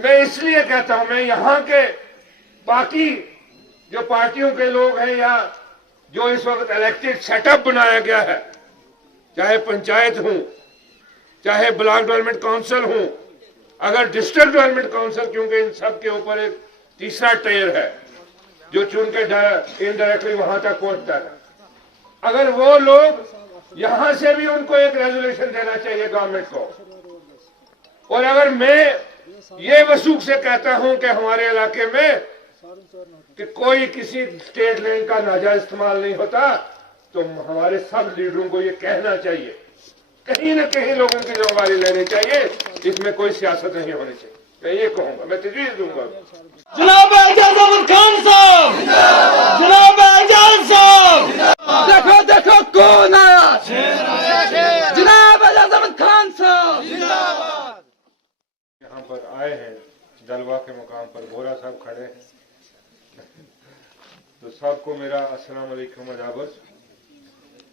मैं इसलिए कहता हूं, मैं यहाँ के बाकी जो पार्टियों के लोग हैं या जो इस वक्त इलेक्टेड सेटअप बनाया गया है, चाहे पंचायत हो, चाहे ब्लॉक डेवलपमेंट काउंसिल हो, अगर डिस्ट्रिक्ट डेवलपमेंट काउंसिल, क्योंकि इन सब के ऊपर एक तीसरा टायर है जो चुन के इनडायरेक्टली वहां तक पहुंचता है, अगर वो लोग यहां से भी उनको एक रेजोल्यूशन देना चाहिए गवर्नमेंट को। और अगर मैं ये वसूख से कहता हूं कि हमारे इलाके में कि कोई किसी स्टेट लैंड का नाजायज इस्तेमाल नहीं होता, तो हमारे सब लीडरों को ये कहना चाहिए, कहीं न कहीं लोगों की जिम्मेदारी लेनी चाहिए, इसमें कोई सियासत नहीं होनी चाहिए। मैं ये कहूंगा, मैं तजवीज दूंगा। जनाब एजाज अहमद खान साहब, जनाब एजाज साहब, देखो देखो कौन आया, जनाब एजाज अहमद खान साहब जिंदाबाद। यहाँ पर आए हैं जलवा के मुकाम पर, बोरा साहब खड़े हैं, तो सबको मेरा अस्सलाम वालेकुम अदाबर्स।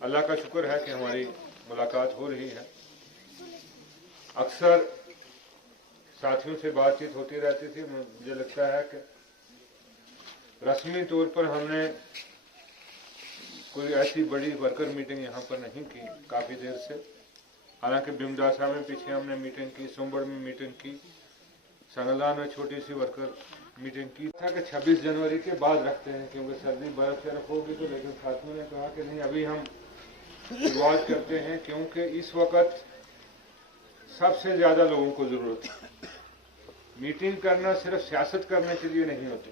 अल्लाह का शुक्र है कि हमारी मुलाकात हो रही है। अक्सर साथियों से बातचीत होती रहती थी, मुझे लगता है कि रस्मी तौर पर हमने कोई ऐसी बड़ी वर्कर मीटिंग यहाँ पर नहीं की काफ़ी देर से। हालांकि बिमदासा में पीछे हमने मीटिंग की, सोमबड़ में मीटिंग की, संगला में छोटी सी वर्कर मीटिंग की था कि 26 जनवरी के बाद रखते हैं क्योंकि सर्दी बर्फ शरफ होगी। तो लेकिन साथियों ने कहा कि नहीं, अभी हम शुरुआत करते हैं, क्योंकि इस वक्त सबसे ज्यादा लोगों को जरूरत है। मीटिंग करना सिर्फ सियासत करने के लिए नहीं होती।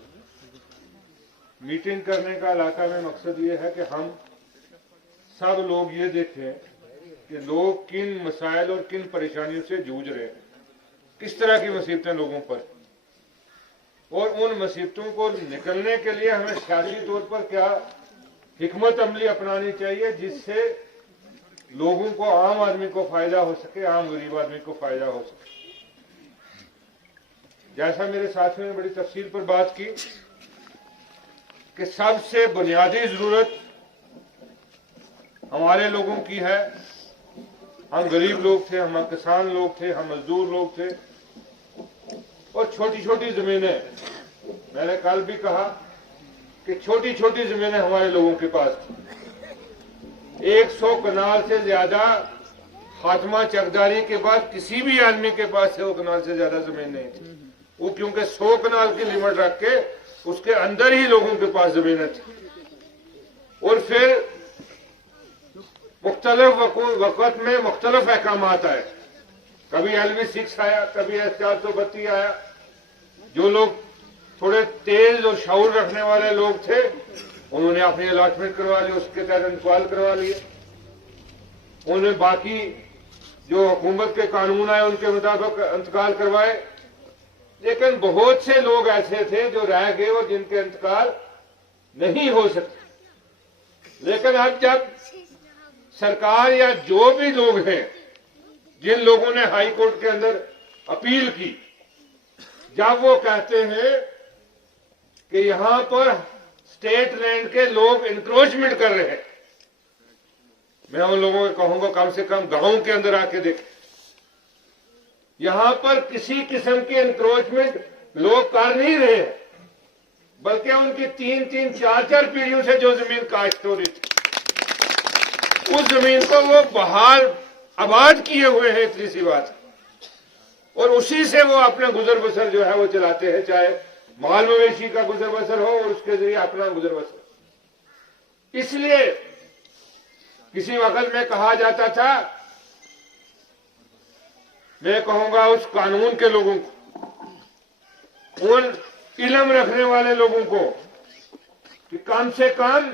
मीटिंग करने का इलाका में मकसद ये है कि हम सब लोग ये देखें कि लोग किन मसाइल और किन परेशानियों से जूझ रहे हैं, किस तरह की मुसीबतें लोगों पर, और उन मुसीबतों को निकलने के लिए हमें सियासी तौर पर क्या हिकमत अमली अपनानी चाहिए जिससे लोगों को, आम आदमी को फायदा हो सके, आम गरीब आदमी को फायदा हो सके। जैसा मेरे साथियों ने बड़ी तफसील पर बात की कि सबसे बुनियादी जरूरत हमारे लोगों की है। हम गरीब लोग थे, हम किसान लोग थे, हम मजदूर लोग थे, और छोटी छोटी जमीनें, मैंने कल भी कहा कि छोटी छोटी जमीनें हमारे लोगों के पास थी। 100 कनाल से ज्यादा खात्मा चकदारी के बाद किसी भी आदमी के पास 100 कनाल से ज्यादा जमीन नहीं थी। वो क्योंकि 100 कनाल की लिमिट रख के उसके अंदर ही लोगों के पास जमीनें थी। और फिर मुख्तलिफ वक्त में मुख्तलिफ अहकामात आए, कभी LV6 आया, कभी S432 आया। जो लोग थोड़े तेज और शऊर रखने वाले लोग थे उन्होंने अपनी अलॉटमेंट करवा ली, उसके तहत इंतकाल करवा लिए। उन्होंने बाकी जो हुकूमत के कानून आए उनके मुताबिक इंतकाल करवाए। लेकिन बहुत से लोग ऐसे थे जो रह गए और जिनके इंतकाल नहीं हो सके। लेकिन अब जब सरकार या जो भी लोग हैं, जिन लोगों ने हाई कोर्ट के अंदर अपील की, जब वो कहते हैं कि यहां पर स्टेट लैंड के लोग इंक्रोचमेंट कर रहे हैं, मैं उन लोगों को कहूंगा कम से कम गांव के अंदर आके देखें। यहां पर किसी किस्म की इंक्रोचमेंट लोग कर नहीं रहे, बल्कि उनकी 3-3, 4-4 पीढ़ियों से जो जमीन काश्त हो रही थी, उस जमीन को वो बहाल आबाद किए हुए हैं। इतनी सी बात, और उसी से वो अपना गुजर बसर जो है वो चलाते हैं, चाहे माल मवेशी का गुजर बसर हो और उसके जरिए अपना गुजर बसर। इसलिए किसी वक्त में कहा जाता था, मैं कहूंगा उस कानून के लोगों को, उन इल्म रखने वाले लोगों को, कि कम से कम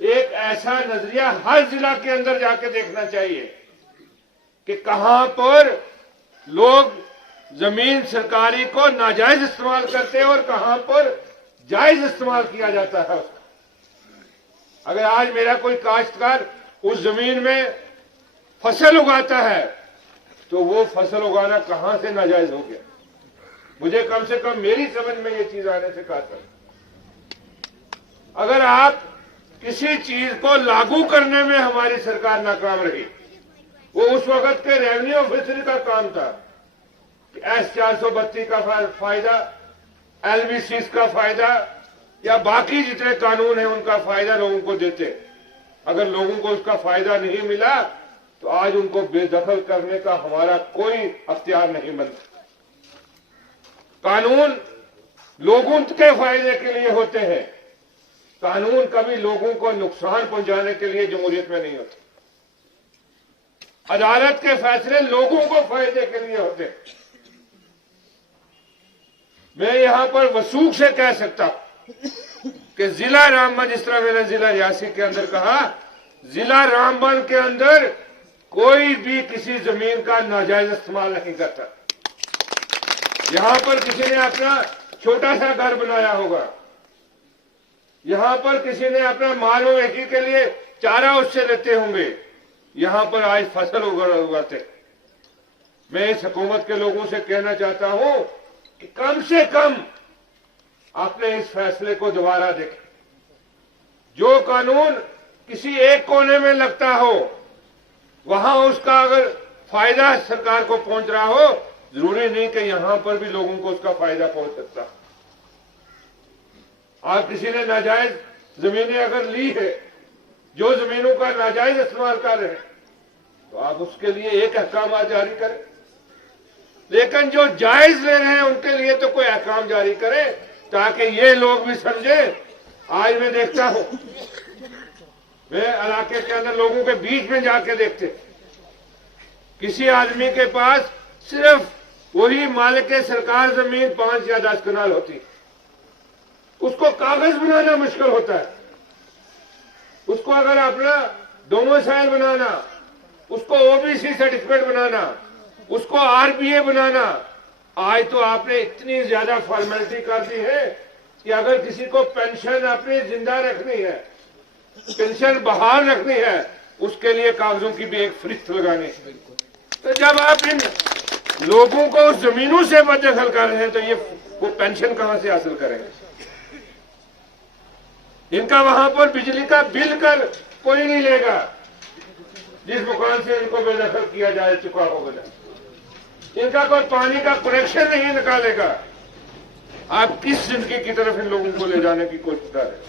एक ऐसा नजरिया हर जिला के अंदर जाके देखना चाहिए कि कहां पर लोग जमीन सरकारी को नाजायज इस्तेमाल करते हैं और कहां पर जायज इस्तेमाल किया जाता है उसका। अगर आज मेरा कोई काश्तकार उस जमीन में फसल उगाता है तो वो फसल उगाना कहां से नाजायज हो गया? मुझे कम से कम मेरी समझ में ये चीज आने से कहा था। अगर आप किसी चीज को लागू करने में हमारी सरकार नाकाम रही, वो उस वक्त के रेवेन्यू ऑफिसर का काम था कि S-432 का फायदा, LBC का फायदा या बाकी जितने कानून हैं उनका फायदा लोगों को देते। अगर लोगों को उसका फायदा नहीं मिला तो आज उनको बेदखल करने का हमारा कोई अख्तियार नहीं बनता। कानून लोगों के फायदे के लिए होते हैं, कानून कभी लोगों को नुकसान पहुंचाने के लिए जमहूरियत में नहीं होते। अदालत के फैसले लोगों को फायदे के लिए होते हैं। मैं यहां पर वसूख से कह सकता हूं कि जिला रामबन, जिस तरह मैंने जिला रियासी के अंदर कहा, जिला रामबन के अंदर कोई भी किसी जमीन का नाजायज इस्तेमाल नहीं करता। यहां पर किसी ने अपना छोटा सा घर बनाया होगा, यहां पर किसी ने अपना माल मवेशी के लिए चारा उससे लेते होंगे, यहां पर आज फसल उगाते। मैं इस हुकूमत के लोगों से कहना चाहता हूं कि कम से कम आपने इस फैसले को दोबारा देखें। जो कानून किसी एक कोने में लगता हो, वहां उसका अगर फायदा सरकार को पहुंच रहा हो, जरूरी नहीं कि यहां पर भी लोगों को उसका फायदा पहुंच सकता। आप किसी ने नाजायज जमीनें अगर ली है, जो जमीनों का नाजायज इस्तेमाल कर रहे हैं, तो आप उसके लिए एक अहकाम जारी करें। लेकिन जो जायज ले रहे हैं उनके लिए तो कोई अहकाम जारी करे, ताकि ये लोग भी समझे। आज मैं देखता हूं, मैं इलाके के अंदर लोगों के बीच में जाके देखते, किसी आदमी के पास सिर्फ वही मालिक सरकार जमीन 5 या 10 कनाल होती, उसको कागज बनाना मुश्किल होता है। उसको अगर अपना डोमिसाइल बनाना, उसको ओबीसी सर्टिफिकेट बनाना, उसको आरबीए बनाना, आज तो आपने इतनी ज्यादा फॉर्मेलिटी कर दी है कि अगर किसी को पेंशन अपनी जिंदा रखनी है, पेंशन बहाल रखनी है, उसके लिए कागजों की भी एक फरिश्त लगानी है। तो जब आप इन लोगों को उस जमीनों से बददखल कर रहे हैं, तो ये वो पेंशन कहां से हासिल करेंगे? इनका वहां पर बिजली का बिल कर कोई नहीं लेगा जिस मकान से इनको बेदखल किया जा चुका होगा। इनका कोई पानी का कनेक्शन नहीं निकालेगा। आप किस जिंदगी की तरफ इन लोगों को ले जाने की कोशिश कर रहे हैं?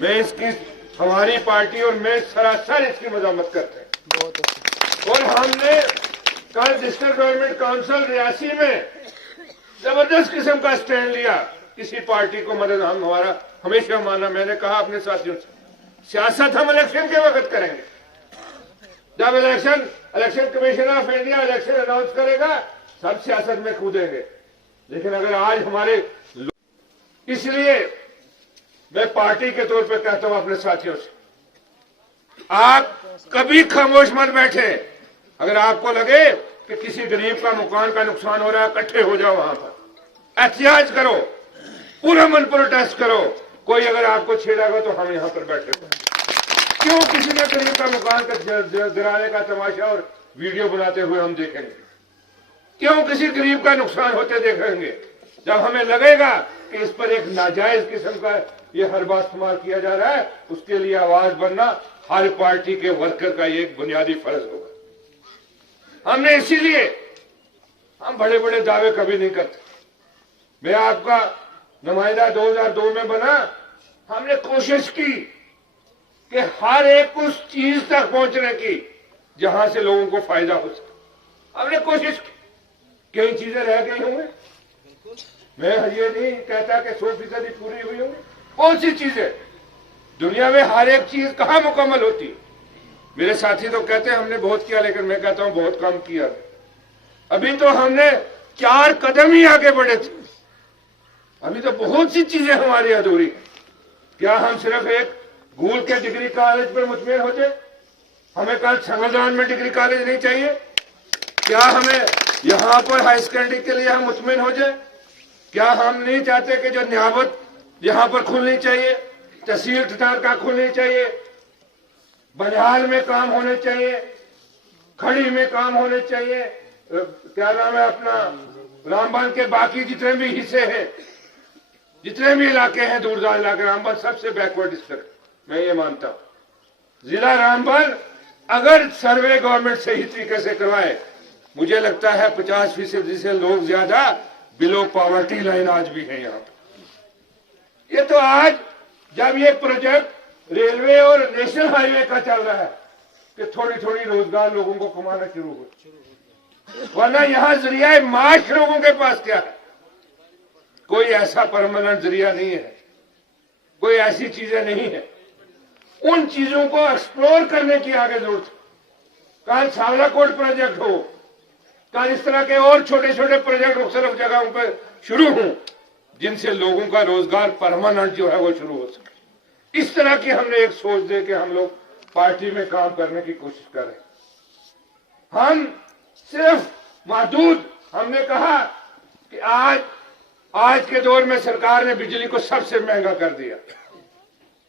मैं इसकी, हमारी पार्टी और मैं सरासर इसकी मजामत करते हैं। और हमने कल डिस्ट्रिक्ट गवर्नमेंट काउंसिल रियासी में जबरदस्त किस्म का स्टैंड लिया। किसी पार्टी को मदद हम हमारा हमेशा माना, मैंने कहा अपने साथियों से, सियासत हम इलेक्शन के वक्त करेंगे। जब election commission of India election announce करेगा, सब सियासत में कूदेंगे। लेकिन अगर आज हमारे, इसलिए मैं पार्टी के तौर पे कहता हूं अपने साथियों से, आप कभी खामोश मत बैठे। अगर आपको लगे कि किसी गरीब का मकान का नुकसान हो रहा है, इकट्ठे हो जाओ, वहां पर एहतियाज करो, पूरा मन प्रोटेस्ट करो। कोई अगर आपको छेड़ेगा तो हम यहां पर बैठे हुए। क्यों किसी ने गरीब का मकान का गिराने का तमाशा और वीडियो बनाते हुए हम देखेंगे? क्यों किसी गरीब का नुकसान होते देखेंगे? जब हमें लगेगा कि इस पर एक नाजायज किस्म का ये हर बात इस्तेमाल किया जा रहा है, उसके लिए आवाज बनना हर पार्टी के वर्कर का एक बुनियादी फर्ज होगा। हमने इसीलिए, हम बड़े बड़े दावे कभी नहीं करते। मैं आपका नुमाइंदा 2002 में बना, हमने कोशिश की कि हर एक उस चीज तक पहुंचने की जहां से लोगों को फायदा हो सके। हमने कोशिश की, कई चीजें रह गई होंगी, मैं ये नहीं कहता कि 100% पूरी हुई होंगी। कौन सी चीजें? दुनिया में हर एक चीज कहां मुकम्मल होती है? मेरे साथी तो कहते हैं हमने बहुत किया, लेकिन मैं कहता हूं बहुत कम किया। अभी तो हमने 4 कदम ही आगे बढ़े थे, अभी तो बहुत सी चीजें हमारी अधूरी। क्या हम सिर्फ एक गूल के डिग्री कॉलेज पर मुतमिन हो जाए? हमें कल संगलदान में डिग्री कॉलेज नहीं चाहिए? क्या हमें यहां पर हाई सेकेंडरी के लिए हम मुतमिन हो जाए? क्या हम नहीं चाहते कि जो नियाबत यहां पर खुलनी चाहिए, तहसील ठठार का खुलनी चाहिए, बनिहाल में काम होने चाहिए, खड़ी में काम होने चाहिए, क्या नाम है अपना रामबन के बाकी जितने भी हिस्से हैं, जितने भी इलाके हैं, दूरदराज इलाके, रामबन सबसे बैकवर्ड डिस्ट्रिक्ट मैं ये मानता हूं। जिला रामबन अगर सर्वे गवर्नमेंट सही तरीके से करवाए मुझे लगता है 50% से लोग ज्यादा बिलो पॉवर्टी लाइन आज भी है यहाँ पर। ये तो आज जब ये प्रोजेक्ट रेलवे और नेशनल हाईवे का चल रहा है कि थोड़ी थोड़ी रोजगार लोगों को कमाना शुरू हो, वरना यहाँ जरिया माश लोगों के पास क्या है? कोई ऐसा परमानेंट जरिया नहीं है, कोई ऐसी चीजें नहीं है। उन चीजों को एक्सप्लोर करने की आगे जरूरत है। कल सावलाकोट प्रोजेक्ट हो, कल इस तरह के और छोटे छोटे प्रोजेक्ट मुख्तलिफ जगहों पर शुरू हों जिनसे लोगों का रोजगार परमानेंट जो है वो शुरू हो सके। इस तरह की हमने एक सोच दे के हम लोग पार्टी में काम करने की कोशिश कर रहे हैं। हम सिर्फ महदूद, हमने कहा कि आज के दौर में सरकार ने बिजली को सबसे महंगा कर दिया।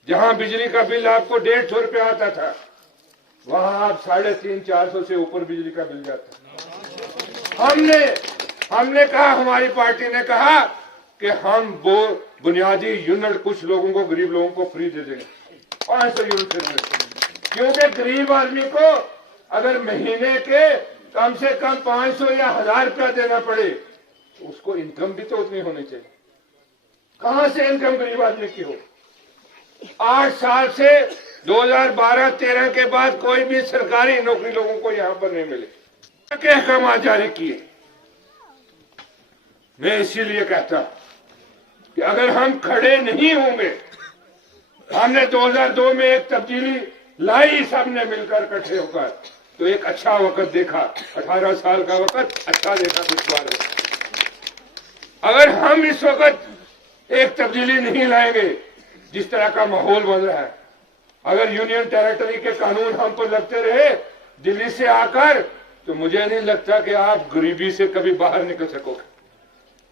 जहां बिजली का बिल आपको 150 रुपये आता था, वहां आप 350-400 से ऊपर बिजली का बिल जाता। हमने कहा, हमारी पार्टी ने कहा कि हम वो बुनियादी यूनिट कुछ लोगों को, गरीब लोगों को फ्री दे देंगे, 500 यूनिट फ्री देंगे। क्योंकि गरीब आदमी को अगर महीने के कम से कम 500 या 1000 रुपया देना पड़े, उसको इनकम भी तो उतनी होनी चाहिए। कहां से इनकम गरीब आदमी की हो? 8 साल से 2012-13 के बाद कोई भी सरकारी नौकरी लोगों को यहां पर नहीं मिली। के अहकाम जारी किए। मैं इसीलिए कहता कि अगर हम खड़े नहीं होंगे, हमने 2002 में एक तब्दीली लाई, सबने मिलकर इकट्ठे होकर, तो एक अच्छा वक्त देखा, 18 साल का वक्त अच्छा देखा कुछ बार। अगर हम इस वक्त एक तब्दीली नहीं लाएंगे, जिस तरह का माहौल बन रहा है, अगर यूनियन टेरिटरी के कानून हम पर लगते रहे दिल्ली से आकर, तो मुझे नहीं लगता कि आप गरीबी से कभी बाहर निकल सकोगे।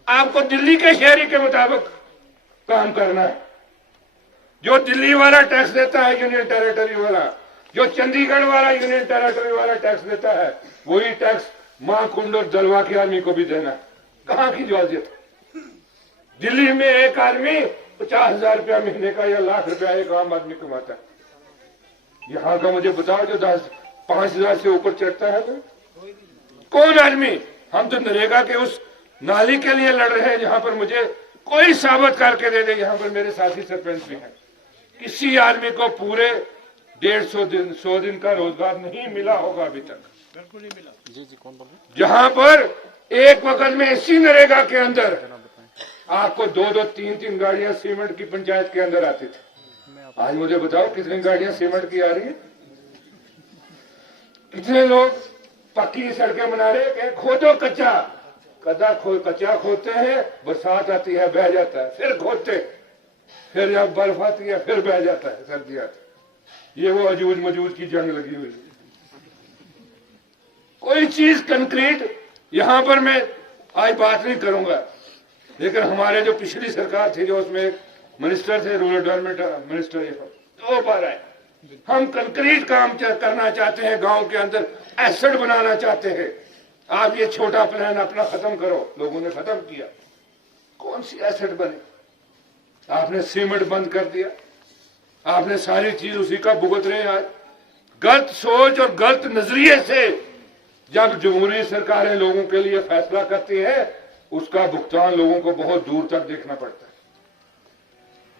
आपको दिल्ली के शहरी के मुताबिक काम करना है। जो दिल्ली वाला टैक्स देता है यूनियन टेरिटरी वाला, जो चंडीगढ़ वाला यूनियन टेरिटरी वाला टैक्स देता है, वही टैक्स मांकुंड और दलवा के आदमी को भी देना है। कहां की जवाजियत? दिल्ली में एक आदमी 50,000 रुपया महीने का या लाख रुपया एक आम आदमी कमाता है। यहां का मुझे बताओ जो 5,000 से ऊपर चढ़ता है तो कौन आदमी? हम तो नरेगा के उस नाली के लिए लड़ रहे हैं जहां पर मुझे कोई साबित करके दे दे। यहां पर मेरे साथी सरपंच भी हैं, किसी आदमी को पूरे 100 दिन का रोजगार नहीं मिला होगा अभी तक। बिल्कुल नहीं मिला। जी कौन बोल रहे? जहां पर एक वक्त में इसी नरेगा के अंदर आपको 2-2, 3-3 गाड़ियां सीमेंट की पंचायत के अंदर आती थी। आज मुझे बताओ कितनी गाड़ियां सीमेंट की आ रही है? कितने लोग पक्की सड़कें बना रहे? खोदो कच्चा, कच्चा खोदते हैं, बरसात आती है बह जाता है, फिर खोदते, फिर जब बर्फ आती है फिर बह जाता है, सर्दी आती। ये वो अजूज मजूज की जंग लगी हुई। कोई चीज कंक्रीट यहां पर मैं आज बात नहीं करूंगा, लेकिन हमारे जो पिछली सरकार थी, जो उसमें एक मिनिस्टर थे, रूरल डेवलपमेंट मिनिस्टर, 2 बार आए। हम कंक्रीट काम करना चाहते हैं, गांव के अंदर एसेट बनाना चाहते हैं। आप ये छोटा प्लान अपना खत्म करो। लोगों ने खत्म किया। कौन सी एसेट बने? आपने सीमेंट बंद कर दिया, आपने सारी चीज उसी का भुगत रहे। आज गलत सोच और गलत नजरिए से जब जमहूरी सरकारें लोगों के लिए फैसला करती है, उसका भुगतान लोगों को बहुत दूर तक देखना पड़ता है।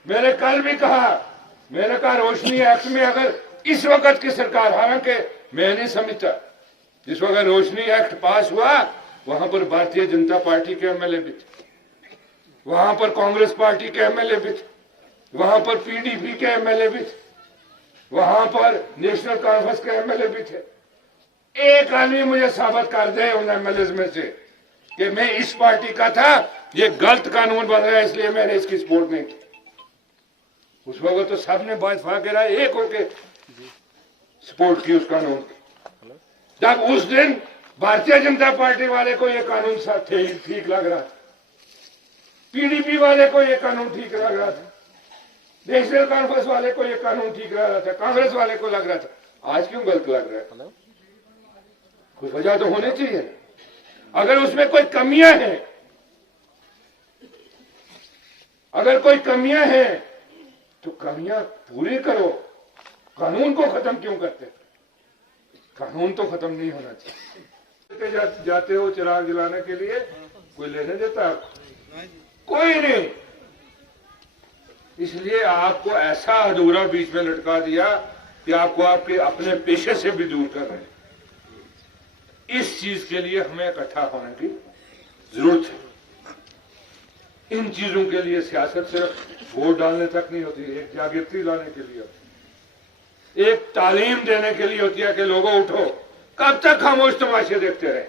मैंने कल भी कहा, मैंने कहा रोशनी एक्ट में अगर इस वक्त की सरकार, हालांकि मैं नहीं समझता, जिस वक्त रोशनी एक्ट पास हुआ वहां पर भारतीय जनता पार्टी के एमएलए भी थे, वहां पर कांग्रेस पार्टी के एमएलए भी थे, वहां पर पीडीपी के एमएलए भी थे, वहां पर नेशनल कॉन्फ्रेंस के एमएलए भी थे। एक आदमी मुझे साबित कर दे उन एमएलए में से कि मैं इस पार्टी का था, ये गलत कानून बन रहा है इसलिए मैंने इसकी सपोर्ट नहीं की। उस वक्त तो सबने बात फाकेरा एक होके सपोर्ट की उस कानून की। जब उस दिन भारतीय जनता पार्टी वाले को ये कानून ठीक लग रहा था, पीडीपी वाले को ये कानून ठीक लग रहा था, नेशनल कॉन्फ्रेंस वाले को ये कानून ठीक लग रहा था, कांग्रेस वाले को लग रहा था, आज क्यों गलत लग रहा है? कोई वजह तो होनी चाहिए। अगर उसमें कोई कमियां हैं, अगर कोई कमियां हैं तो कमियां पूरी करो। कानून को खत्म क्यों करते? कानून तो खत्म नहीं होना चाहिए। जाते हो चिराग जलाने के लिए, कोई लेने देता आपको? कोई नहीं। इसलिए आपको ऐसा अधूरा बीच में लटका दिया कि आपको आपके अपने पेशे से भी दूर कर रहे हैं। इस चीज के लिए हमें इकट्ठा होने की जरूरत है। इन चीजों के लिए सियासत सिर्फ वोट डालने तक नहीं होती, एक जागृति लाने के लिए, एक तालीम देने के लिए होती है कि लोगों उठो। कब तक हम उस तमाशे देखते रहे?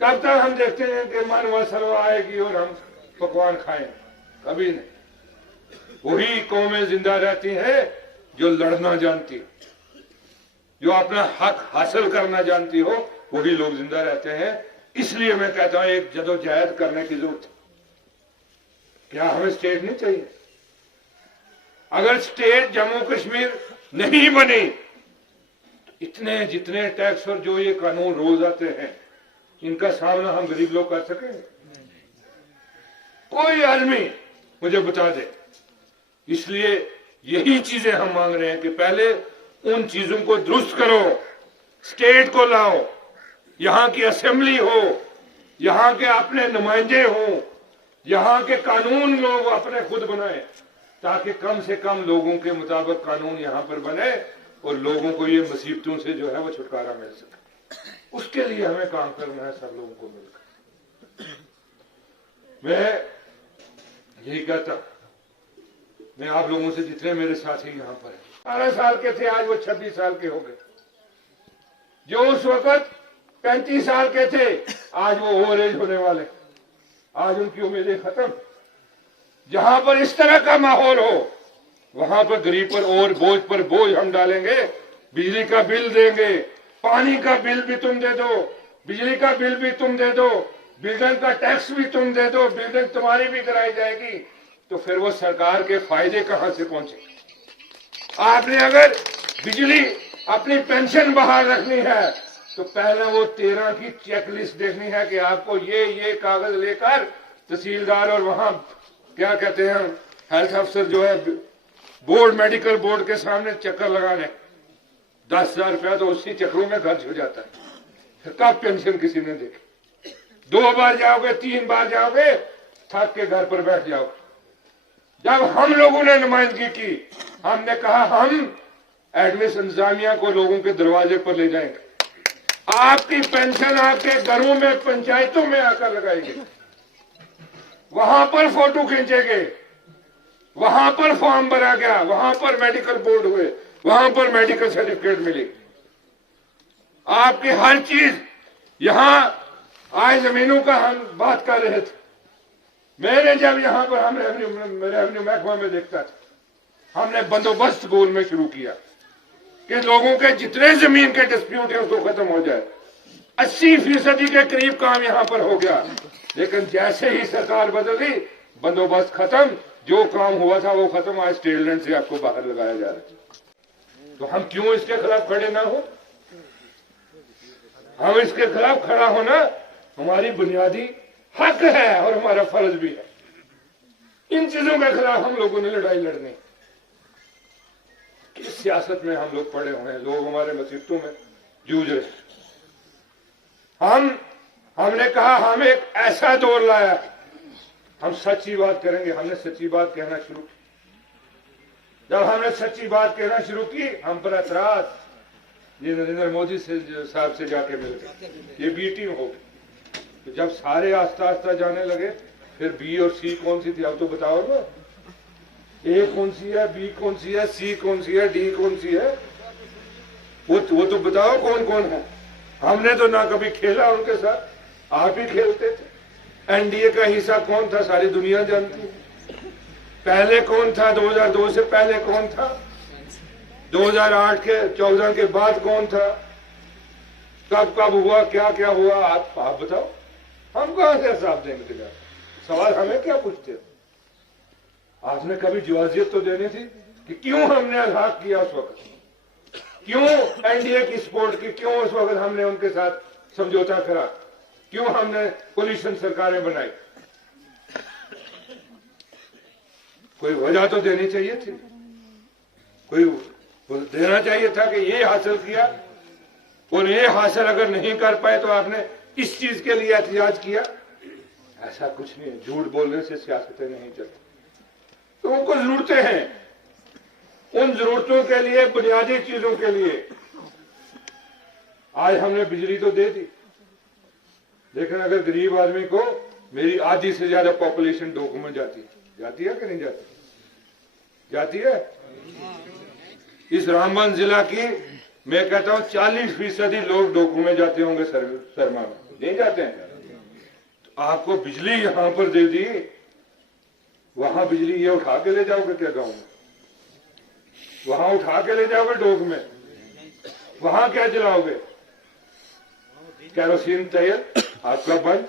कब तक हम देखते हैं कि मन मसलो आएगी और हम पकवान खाएं? कभी नहीं। वही कौमें जिंदा रहती हैं जो लड़ना जानती, जो अपना हक हासिल करना जानती हो, वही लोग जिंदा रहते हैं। इसलिए मैं कहता हूं एक जदोजहद करने की जरूरत है। क्या हमें स्टेट नहीं चाहिए? अगर स्टेट जम्मू कश्मीर नहीं बनी, इतने जितने टैक्स और जो ये कानून रोज आते हैं, इनका सामना हम गरीब लोग कर सकेंगे? कोई आदमी मुझे बता दे। इसलिए यही चीजें हम मांग रहे हैं कि पहले उन चीजों को दुरुस्त करो, स्टेट को लाओ, यहां की असेंबली हो, यहां के अपने नुमाइंदे हो, यहां के कानून लोग अपने खुद बनाए, ताकि कम से कम लोगों के मुताबिक कानून यहां पर बने और लोगों को ये मुसीबतों से जो है वो छुटकारा मिल सके। उसके लिए हमें काम करना है सब लोगों को मिलकर। मैं यही कहता, मैं आप लोगों से जितने मेरे साथी यहां पर हैं, 18 साल के थे, आज वो 26 साल के हो गए। जो उस वक्त 35 साल के थे, आज वो ओवर एज होने वाले। आज उनकी उम्मीदें खत्म। जहां पर इस तरह का माहौल हो, वहां पर गरीब पर और बोझ पर बोझ हम डालेंगे। बिजली का बिल देंगे, पानी का बिल भी तुम दे दो, बिजली का बिल भी तुम दे दो, बिल्डिंग का टैक्स भी तुम दे दो, बिल्डिंग तुम्हारी भी कराई जाएगी, तो फिर वो सरकार के फायदे कहां से पहुंचे? आपने अगर बिजली अपनी पेंशन बाहर रखनी है तो पहले वो 13 की चेकलिस्ट देखनी है कि आपको ये कागज लेकर तहसीलदार और वहां क्या कहते हैं हेल्थ अफसर जो है बोर्ड, मेडिकल बोर्ड के सामने चक्कर लगाने, 10,000 रुपया तो उसी चक्करों में खर्च हो जाता है। फिर कब पेंशन किसी ने देखी? 2 बार जाओगे, 3 बार जाओगे, थक के घर पर बैठ जाओगे। जब हम लोगों ने नुमाइंदगी की, हमने कहा हम एडमिस इंतजामिया को लोगों के दरवाजे पर ले जाएंगे, आपकी पेंशन आपके घरों में, पंचायतों में आकर लगाएंगे, वहां पर फोटो खींचेंगे, वहां पर फॉर्म भरा गया, वहां पर मेडिकल बोर्ड हुए, वहां पर मेडिकल सर्टिफिकेट मिले, आपकी हर चीज। यहां आज जमीनों का हम बात कर रहे थे, मैंने जब यहां पर हम रेवेन्यू महकमा में देखता था, हमने बंदोबस्त गोल में शुरू किया कि लोगों के जितने जमीन के डिस्प्यूट है उसको खत्म हो जाए। 80% के करीब काम यहां पर हो गया। लेकिन जैसे ही सरकार बदली, बंदोबस्त खत्म, जो काम हुआ था वो खत्म। आज स्टेट लैंड से आपको बाहर लगाया जा रहा है। तो हम क्यों इसके खिलाफ खड़े ना हो? हम इसके खिलाफ खड़ा होना हमारी बुनियादी हक है और हमारा फर्ज भी है। इन चीजों के खिलाफ हम लोगों ने लड़ाई लड़नी। किस सियासत में हम लोग पड़े हुए हैं, लोग हमारे मुसीबतों में जूझ रहे हैं। हमने कहा हम एक ऐसा दौर लाया, हम सच्ची बात करेंगे। हमने सच्ची बात कहना शुरू की। जब हमने सच्ची बात कहना शुरू की, हम पर एतराज ये नरेंद्र मोदी साहब से जाके मिल गए, ये बी टीम हो गई। तो जब सारे आस्ता आस्ता जाने लगे, फिर बी और सी कौन सी थी अब तो बताओ ना। ए कौन सी है, बी कौन सी है, सी कौन सी है, डी कौन सी है, वो तो बताओ कौन कौन है। हमने तो ना कभी खेला उनके साथ, आप ही खेलते थे। एनडीए का हिस्सा कौन था सारी दुनिया जानती है। पहले कौन था, 2002 से पहले कौन था, 2008 के 14 के बाद कौन था, कब कब हुआ, क्या क्या हुआ, आप बताओ। हम कहां से हिसाब देंगे? सवाल हमें क्या पूछते हो? आपने कभी जवाजियत तो देनी थी कि क्यों हमने अल्हाक किया उस वक्त, क्यों एनडीए की सपोर्ट की, क्यों उस वक्त हमने उनके साथ समझौता करा, क्यों हमने कोलिशन सरकारें बनाई। कोई वजह तो देनी चाहिए थी, कोई देना चाहिए था कि ये हासिल किया और ये हासिल अगर नहीं कर पाए तो आपने इस चीज के लिए एहतजाज किया। ऐसा कुछ नहीं है, झूठ बोलने से सियासतें नहीं चलती। तो उनको जरूरतें हैं, उन जरूरतों के लिए, बुनियादी चीजों के लिए आज हमने बिजली तो दे दी, लेकिन अगर गरीब आदमी को, मेरी आधी से ज्यादा पॉपुलेशन डोकू में जाती है कि नहीं जाती? जाती है। इस रामबन जिला की मैं कहता हूं 40% लोग डोकू में जाते होंगे, शर्मा में नहीं जाते हैं। तो आपको बिजली यहां पर दे दी, वहां बिजली ये उठा के ले जाओगे क्या गांव में? वहां उठा के ले जाओगे डोक में? वहां क्या जलाओगे? केरोसिन तेल आपका बंद,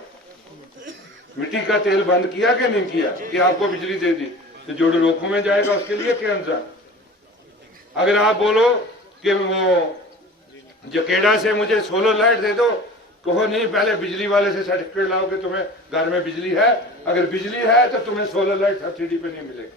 मिट्टी का तेल बंद किया कि नहीं किया कि आपको बिजली दे दी? तो जो डोकू में जाएगा उसके लिए क्या इंतजाम? अगर आप बोलो कि वो जकेडा से मुझे सोलर लाइट दे दो, कहो नहीं पहले बिजली वाले से सर्टिफिकेट लाओ कि तुम्हें घर में बिजली है, अगर बिजली है तो तुम्हें सोलर लाइट सब्सिडी पे नहीं मिलेगी।